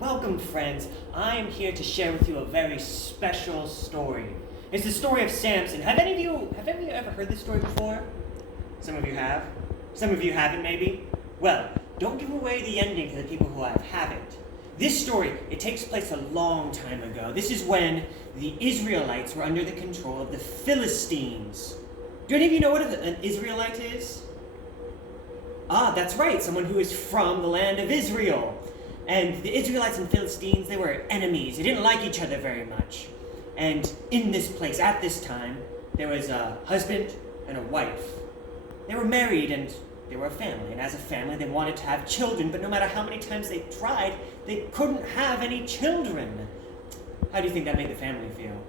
Welcome, friends. I am here to share with you a very special story. It's the story of Samson. Have any of you ever heard this story before? Some of you have. Some of you haven't, maybe. Well, don't give away the ending to the people who haven't. This story, it takes place a long time ago. This is when the Israelites were under the control of the Philistines. Do any of you know what an Israelite is? Ah, that's right, someone who is from the land of Israel. And the Israelites and Philistines, they were enemies. They didn't like each other very much. And in this place, at this time, there was a husband and a wife. They were married and they were a family. And as a family, they wanted to have children, but no matter how many times they tried, they couldn't have any children. How do you think that made the family feel?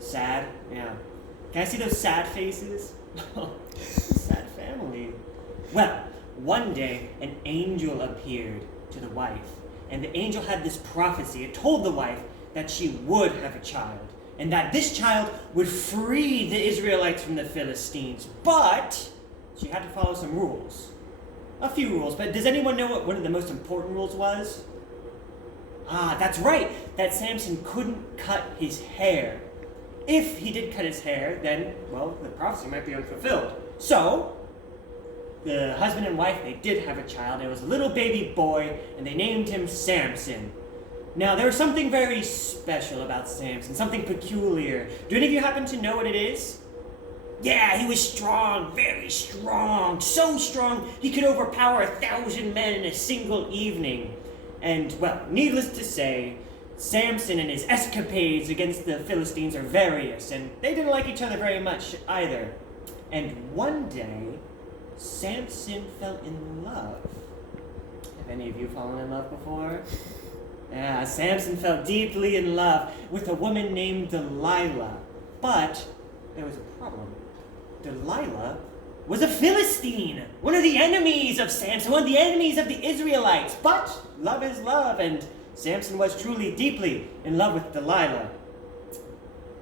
Sad? Yeah. Can I see those sad faces? Sad family. Well, one day, an angel appeared to the wife. And the angel had this prophecy. It told the wife that she would have a child. And that this child would free the Israelites from the Philistines. But she had to follow some rules. A few rules. But does anyone know what one of the most important rules was? Ah, that's right. That Samson couldn't cut his hair. If he did cut his hair, then, well, the prophecy might be unfulfilled. So, the husband and wife, they did have a child. It was a little baby boy, and they named him Samson. Now, there was something very special about Samson, something peculiar. Do any of you happen to know what it is? Yeah, he was strong, very strong, so strong he could overpower 1,000 men in a single evening. And, well, needless to say, Samson and his escapades against the Philistines are various, and they didn't like each other very much either. And one day, Samson fell in love. Have any of you fallen in love before? Yeah, Samson fell deeply in love with a woman named Delilah. But there was a problem. Delilah was a Philistine, one of the enemies of Samson, one of the enemies of the Israelites. But love is love, and Samson was truly deeply in love with Delilah.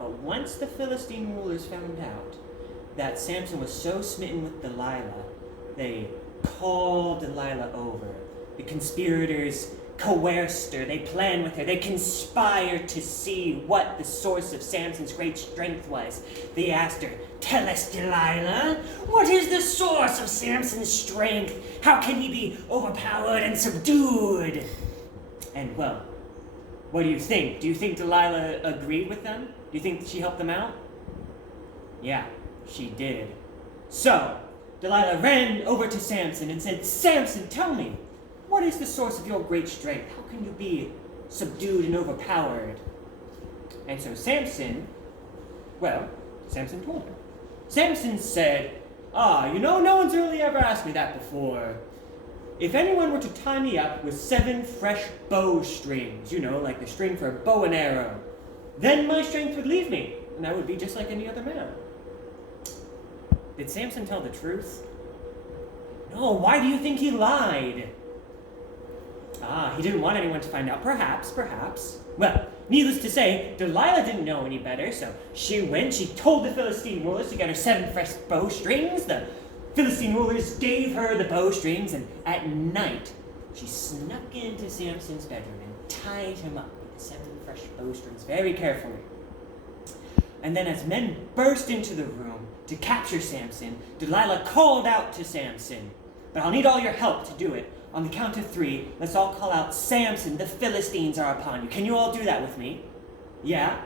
But once the Philistine rulers found out that Samson was so smitten with Delilah, they called Delilah over. The conspirators coerced her, they planned with her, they conspired to see what the source of Samson's great strength was. They asked her, "Tell us, Delilah, what is the source of Samson's strength? How can he be overpowered and subdued?" And well, what do you think? Do you think Delilah agreed with them? Do you think she helped them out? Yeah, she did. So, Delilah ran over to Samson and said, "Samson, tell me, what is the source of your great strength? How can you be subdued and overpowered?" And so Samson told her. Samson said, no one's really ever asked me that before. If anyone were to tie me up with 7 fresh bow strings, like the string for a bow and arrow, then my strength would leave me, and I would be just like any other man. Did Samson tell the truth? No, why do you think he lied? He didn't want anyone to find out. Perhaps. Well, needless to say, Delilah didn't know any better, so she told the Philistine rulers to get her 7 fresh bowstrings. The Philistine rulers gave her the bowstrings, and at night, she snuck into Samson's bedroom and tied him up with the 7 fresh bowstrings very carefully. And then as men burst into the room to capture Samson, Delilah called out to Samson, "But I'll need all your help to do it. On the count of 3, let's all call out, 'Samson, the Philistines are upon you.' Can you all do that with me? Yeah?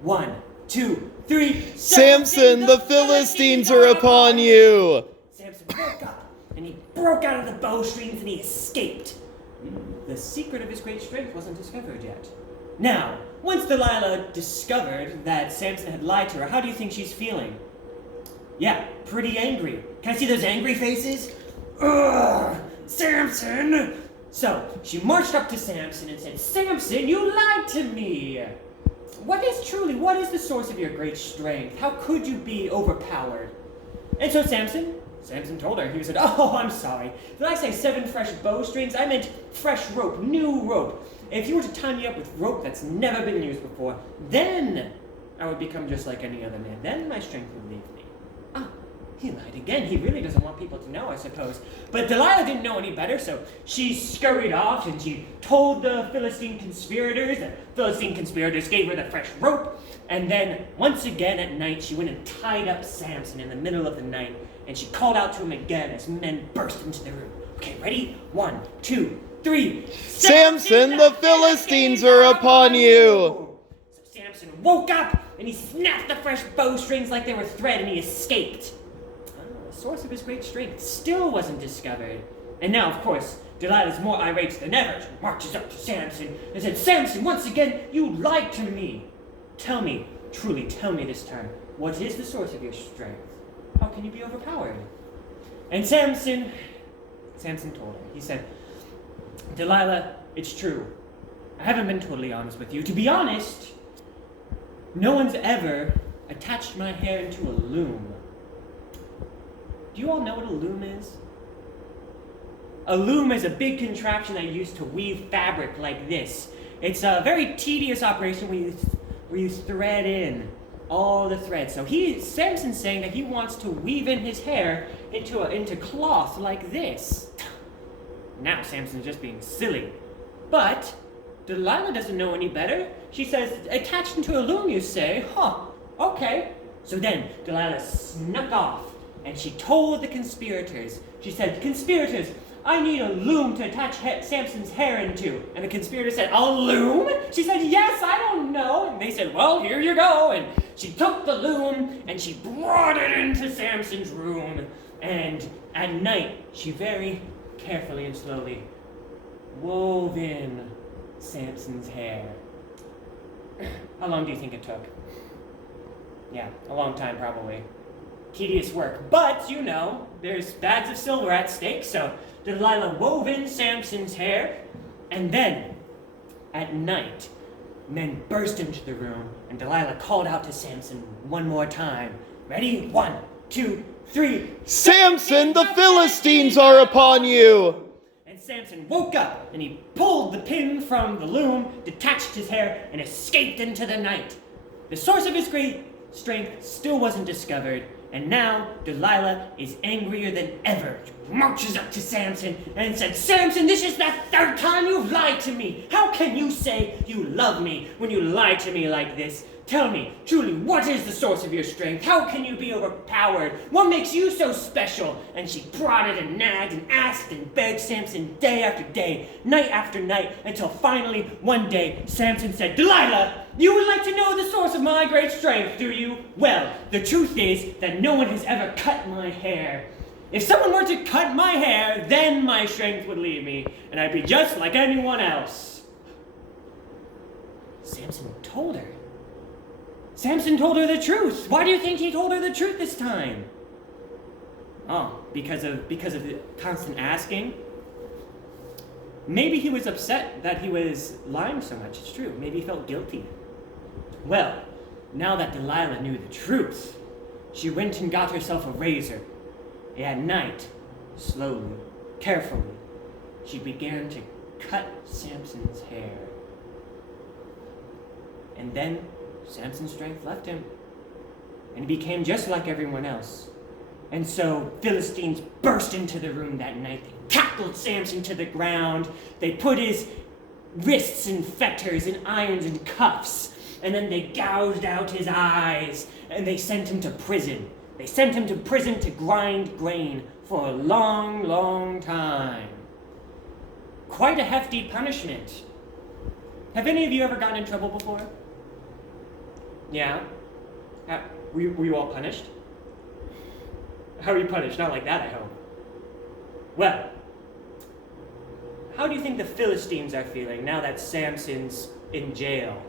1, 2, 3. Samson, the Philistines are upon you! Samson woke up, and he broke out of the bowstrings, and he escaped. The secret of his great strength wasn't discovered yet. Now, once Delilah discovered that Samson had lied to her, how do you think she's feeling? Yeah, pretty angry. Can I see those angry faces? Ugh! Samson! So, she marched up to Samson and said, "Samson, you lied to me! What is the source of your great strength? How could you be overpowered?" And so Samson told her. He said, "Oh, I'm sorry. Did I say 7 fresh bowstrings? I meant fresh rope, new rope. If you were to tie me up with rope that's never been used before, then I would become just like any other man. Then my strength would leave me." He lied again. He really doesn't want people to know, I suppose. But Delilah didn't know any better, so she scurried off and she told the Philistine conspirators. The Philistine conspirators gave her the fresh rope. And then, once again at night, she went and tied up Samson in the middle of the night. And she called out to him again as men burst into the room. Okay, ready? 1, 2, 3. Samson, the Philistines are upon you! So Samson woke up and he snapped the fresh bowstrings like they were thread and he escaped. The source of his great strength still wasn't discovered. And now, of course, Delilah's more irate than ever. She marches up to Samson and said, Samson, once again, you lied to me. Tell me, truly tell me this time, what is the source of your strength? How can you be overpowered? And Samson told her. He said, Delilah, it's true. I haven't been totally honest with you. To be honest, no one's ever attached my hair into a loom. Do you all know what a loom is? A loom is a big contraption that you use to weave fabric like this. It's a very tedious operation where you thread in all the threads. So Samson's saying that he wants to weave in his hair into cloth like this. Now Samson's just being silly. But Delilah doesn't know any better. She says, attached into a loom, you say? Huh, okay. So then Delilah snuck off and she told the conspirators. She said, conspirators, I need a loom to attach Samson's hair into. And the conspirator said, a loom? She said, yes, I don't know. And they said, well, here you go. And she took the loom and she brought it into Samson's room. And at night, she very carefully and slowly wove in Samson's hair. How long do you think it took? Yeah, a long time probably. Tedious work. But, you know, there's bags of silver at stake, so Delilah wove in Samson's hair, and then, at night, men burst into the room, and Delilah called out to Samson one more time. Ready? 1, 2, 3. Samson, the Philistines are upon you! And Samson woke up, and he pulled the pin from the loom, detached his hair, and escaped into the night. The source of his great strength still wasn't discovered, and now Delilah is angrier than ever. She marches up to Samson and said, Samson, this is the 3rd time you've lied to me. How can you say you love me when you lie to me like this? Tell me, truly, what is the source of your strength? How can you be overpowered? What makes you so special? And she prodded and nagged and asked and begged Samson day after day, night after night, until finally, one day, Samson said, Delilah, you would like to know the source of my great strength, do you? Well, the truth is that no one has ever cut my hair. If someone were to cut my hair, then my strength would leave me, and I'd be just like anyone else. Samson told her. Samson told her the truth. Why do you think he told her the truth this time? Oh, because of the constant asking? Maybe he was upset that he was lying so much. It's true. Maybe he felt guilty. Well, now that Delilah knew the truth, she went and got herself a razor. And at night, slowly, carefully, she began to cut Samson's hair. And then Samson's strength left him, and he became just like everyone else. And so Philistines burst into the room that night. They tackled Samson to the ground. They put his wrists in fetters and irons and cuffs, and then they gouged out his eyes, and they sent him to prison. They sent him to prison to grind grain for a long, long time. Quite a hefty punishment. Have any of you ever gotten in trouble before? Yeah? Were you all punished? How were you punished? Not like that, I hope. Well, how do you think the Philistines are feeling now that Samson's in jail?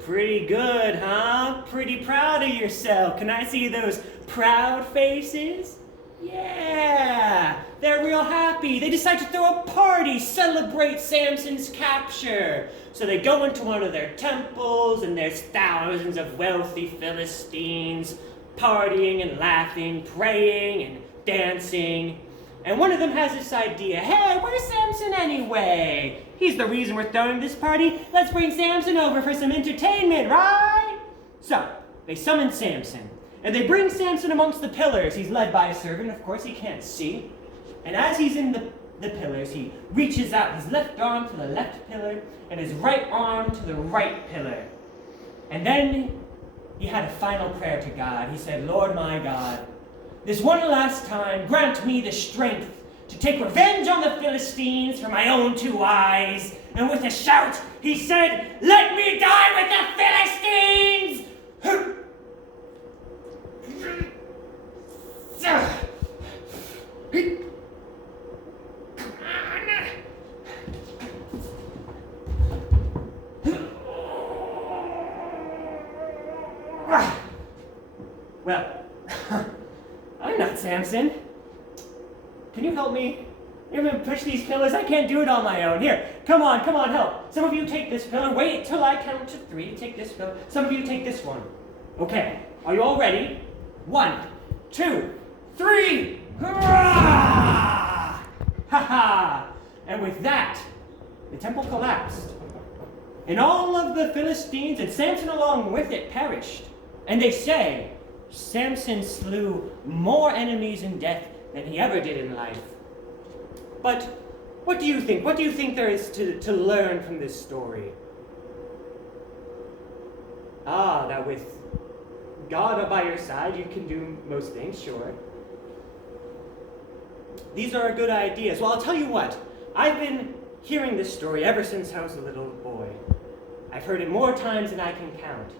Pretty good, huh? Pretty proud of yourself. Can I see those proud faces? Yeah, they're real happy. They decide to throw a party, celebrate Samson's capture. So they go into one of their temples, and there's thousands of wealthy Philistines partying and laughing, praying and dancing. And one of them has this idea, hey, where's Samson anyway? He's the reason we're throwing this party. Let's bring Samson over for some entertainment, right? So they summon Samson. And they bring Samson amongst the pillars. He's led by a servant, of course, he can't see. And as he's in the pillars, he reaches out his left arm to the left pillar and his right arm to the right pillar. And then he had a final prayer to God. He said, Lord my God, this one last time, grant me the strength to take revenge on the Philistines for my own 2 eyes. And with a shout, he said, let me die with the Philistines! Well, I'm not Samson. Can you help me? You're gonna push these pillars? I can't do it on my own. Here, come on, help. Some of you take this pillar. Wait till I count to 3. Take this pillar. Some of you take this one. Okay, are you all ready? 1, 2, 3. Hurrah! Ha ha! And with that, the temple collapsed. And all of the Philistines and Samson along with it perished. And they say, Samson slew more enemies in death than he ever did in life. But what do you think? What do you think there is to learn from this story? That with God by your side, you can do most things, sure. These are good ideas. Well, I'll tell you what. I've been hearing this story ever since I was a little boy. I've heard it more times than I can count.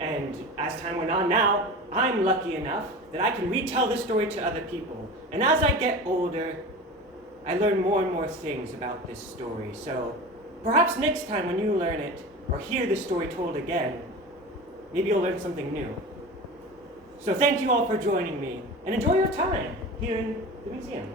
And as time went on now, I'm lucky enough that I can retell this story to other people. And as I get older, I learn more and more things about this story. So perhaps next time when you learn it, or hear this story told again, maybe you'll learn something new. So thank you all for joining me, and enjoy your time here in the museum.